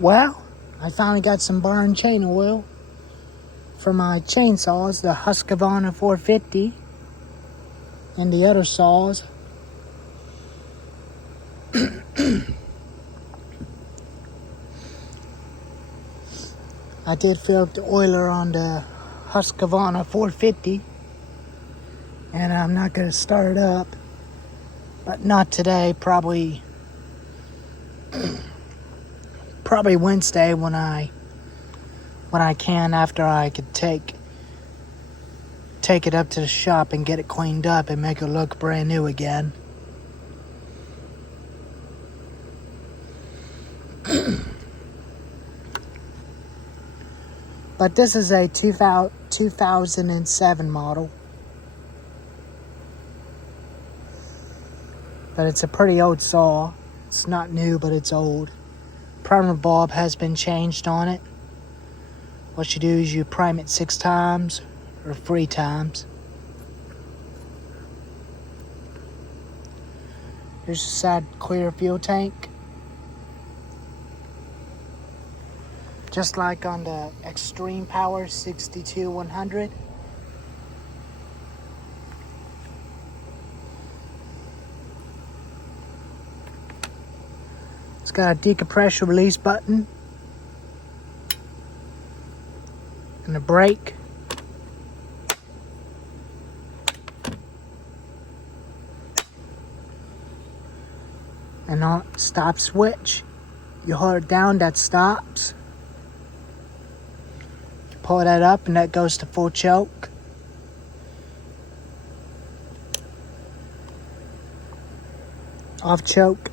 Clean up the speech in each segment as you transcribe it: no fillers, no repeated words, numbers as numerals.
Well, I finally got some bar and chain oil for my chainsaws, the Husqavra 450 and the other saws. I did fill up the oiler on the Husqavra 450, and I'm not going to start it up, but not today, probably Wednesday when I can, after I could take it up to the shop and get it cleaned up and make it look brand new again. But this is a 2007 model. But it's a pretty old saw. It's not new, but it's old. Primer bulb has been changed on it. What you do is you prime it 6 times or 3 times. Here's a side clear fuel tank. Just like on the Extreme Power 62100. It's got a decompression release button and a brake. And a stop switch. You hold it down, that stops. You pull that up and that goes to full choke. Off choke.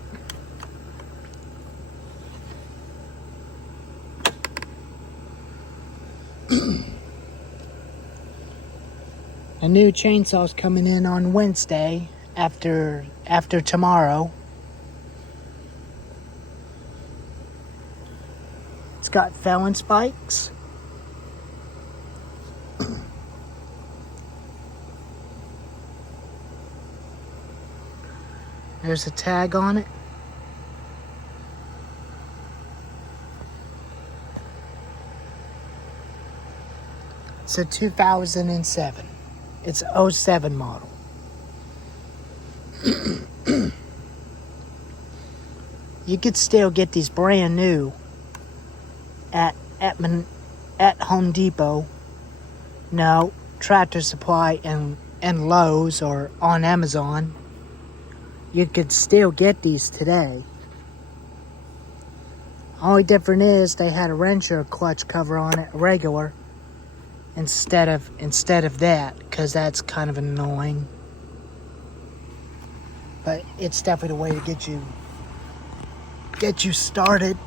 A new chainsaw's coming in on Wednesday after tomorrow. It's got felon spikes. There's a tag on it. It's a 2007. It's a 07 model. You could still get these brand new at Home Depot. No, Tractor Supply and Lowe's, or on Amazon. You could still get these today. Only difference is they had a wrench or a clutch cover on it, regular, instead of that, because that's kind of annoying. But it's definitely the way to get you started.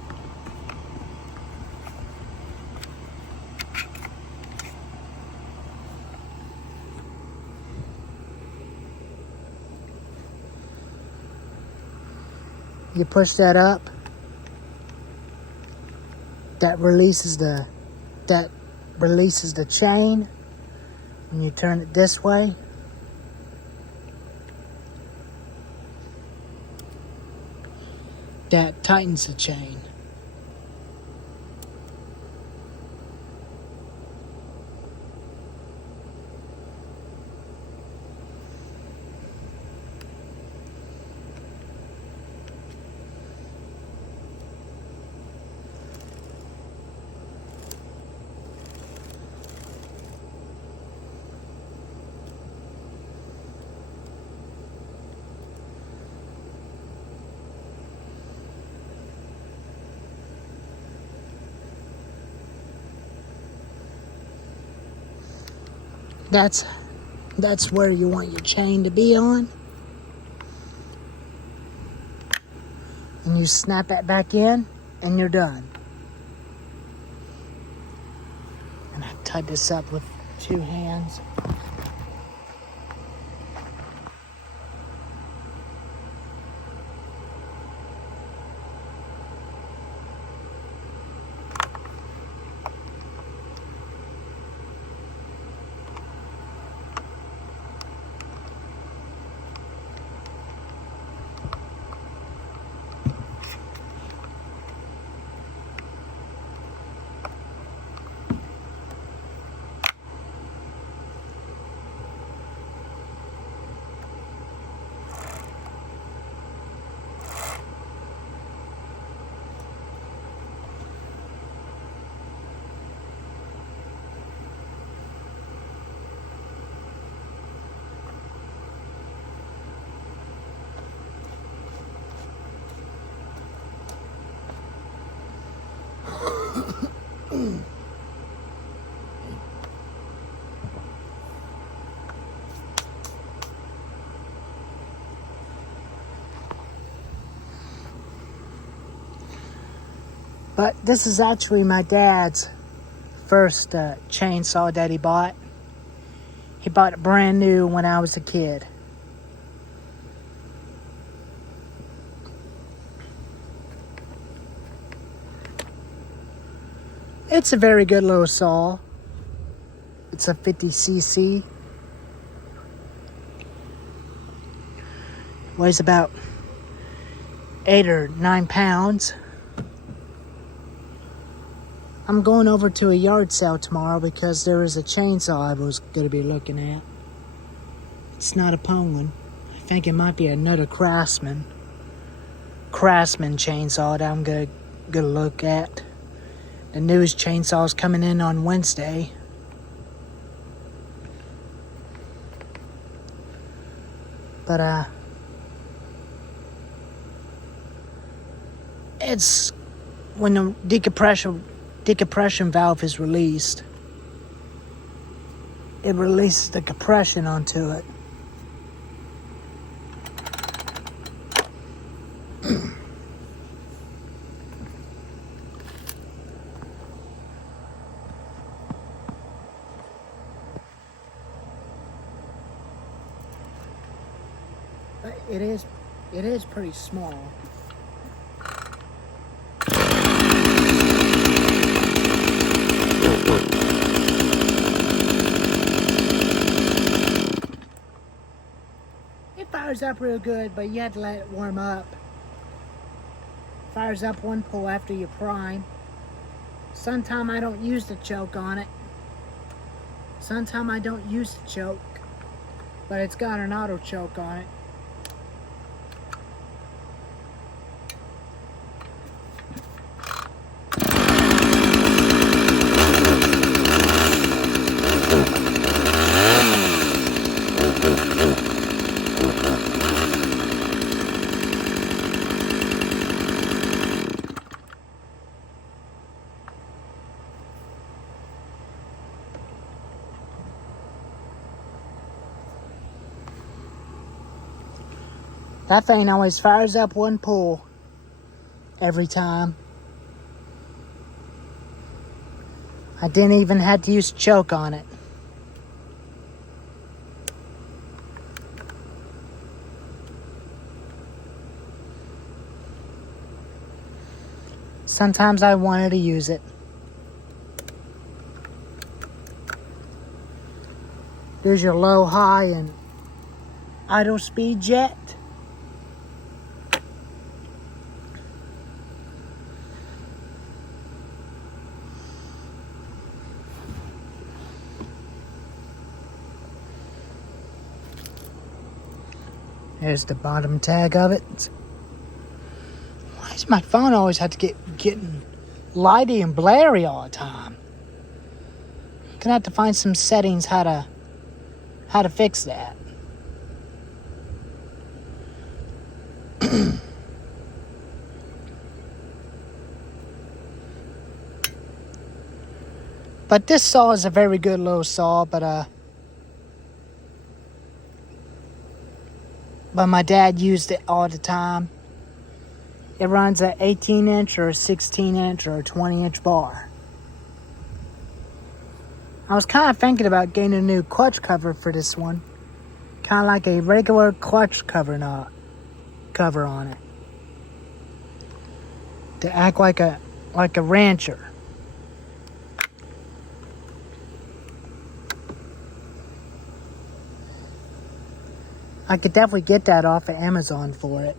You push that up. That releases the chain. When you turn it this way, that tightens the chain. That's where you want your chain to be on. And you snap it back in and you're done. And I tied this up with 2 hands. But this is actually my dad's first chainsaw that he bought. He bought it brand new when I was a kid. It's a very good little saw. It's a 50cc. Weighs about 8 or 9 pounds. I'm going over to a yard sale tomorrow because there is a chainsaw I was going to be looking at. It's not a Poland. I think it might be another Craftsman chainsaw that I'm going to look at. The newest chainsaw's coming in on Wednesday. But it's when the decompression valve is released, it releases the compression onto it. But it is pretty small. Fires up real good, but you have to let it warm up. Fires up one pull after you prime. Sometimes I don't use the choke on it. Sometimes I don't use the choke, but it's got an auto choke on it. That thing always fires up one pull every time. I didn't even have to use choke on it. Sometimes I wanted to use it. There's your low, high, and idle speed jet. There's the bottom tag of it. Why does my phone always have to getting lighty and blurry all the time? I'm gonna have to find some settings how to fix that. But this saw is a very good little saw, but my dad used it all the time. It runs an 18-inch or a 16-inch or a 20-inch bar. I was kind of thinking about getting a new clutch cover for this one. Kind of like a regular clutch cover on it. To act like a rancher. I could definitely get that off of Amazon for it.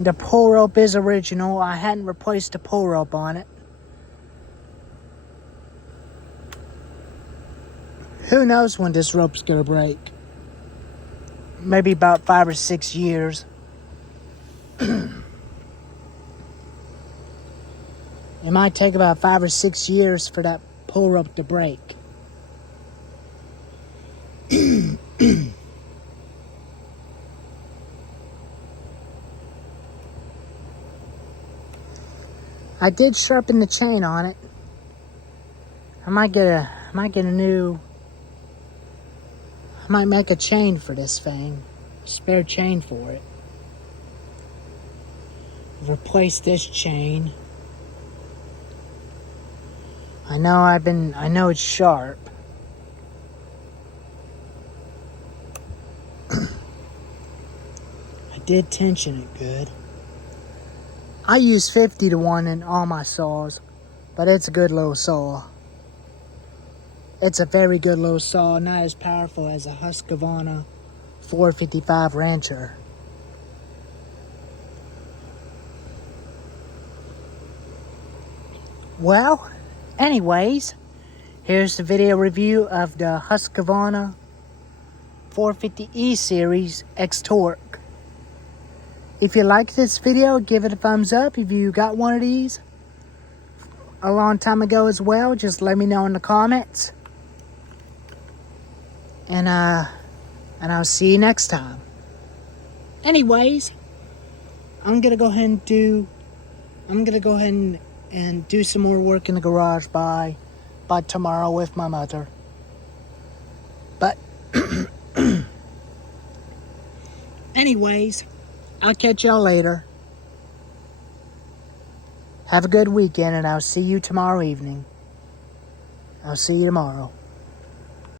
The pull rope is original. I hadn't replaced the pull rope on it. Who knows when this rope's gonna break? Maybe about 5 or 6 years. It might take about 5 or 6 years for that pull rope to break. I did sharpen the chain on it. I might make a chain for this thing. Spare chain for it. Replace this chain. I know it's sharp. I did tension it good. I use 50-to-1 in all my saws, but it's a good little saw. It's a very good little saw, not as powerful as a Husqavra 455 Rancher. Well, anyways, here's the video review of the Husqavra 450E series X Torque. If you like this video, give it a thumbs up. If you got one of these a long time ago as well, just let me know in the comments. And I'll see you next time. Anyways, I'm gonna go ahead and do some more work in the garage by tomorrow with my mother. But anyways, I'll catch y'all later. Have a good weekend, and I'll see you tomorrow evening. I'll see you tomorrow.